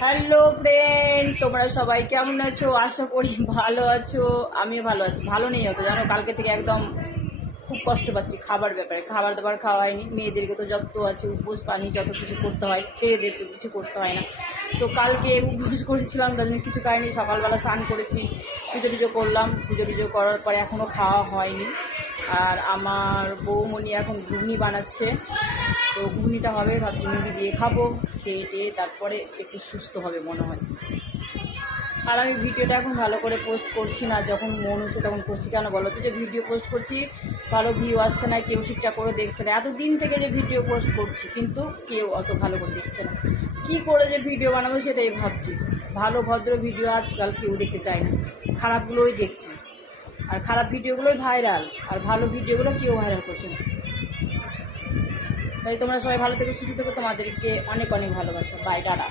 Hello friend, তোমরা সবাই কেমন আছো? আশা করি ভালো আছো। আমিও ভালো আছি। ভালো নেই হতো জানো, কালকে থেকে একদম খুব কষ্ট পাচ্ছি খাবার ব্যাপারে। খাবার দাবার খাওয়াইনি, মেয়েদেরকে তো যত আছে উপোস পানি যত কিছু করতে হয়, ছেলেদের তো কিছু করতে হয় না। তো কালকে উপোস করেছিলাম, তার জন্য কিছু খাইনি। সকালবেলা স্নান করেছি, পুজো টুজো করলাম। পুজো টুজো করার পরে এখনও খাওয়া হয়নি। আর আমার বৌমণি এখন ঘুগনি বানাচ্ছে, তো ঘুগনিটা হবে, ভাবছি মুড়ি দিয়ে খাবো। খেয়ে টেয়ে তারপরে একটু সুস্থ হবে মনে হয়। আর আমি ভিডিওটা এখন ভালো করে পোস্ট করছি না, যখন মন হচ্ছে তখন করছি। কেন বলো তো, যে ভিডিও পোস্ট করছি ভালো ভিউ আসছে না, কেউ ঠিকঠাক করে দেখছে না। এতদিন থেকে যে ভিডিও পোস্ট করছি কিন্তু কেউ অত ভালো করে দেখছে না। কী করে যে ভিডিও বানাবো সেটাই ভাবছি। ভালো ভদ্র ভিডিও আজকাল কেউ দেখতে চায় না, খারাপগুলোই দেখছে। আর খারাপ ভিডিওগুলোই ভাইরাল, আর ভালো ভিডিওগুলো কেউ ভাইরাল করছে না। তাই তোমরা সবাই ভালো থেকো, সুস্থ থেকো। তোমাদেরকে অনেক অনেক ভালোবাসা। Bye, tata.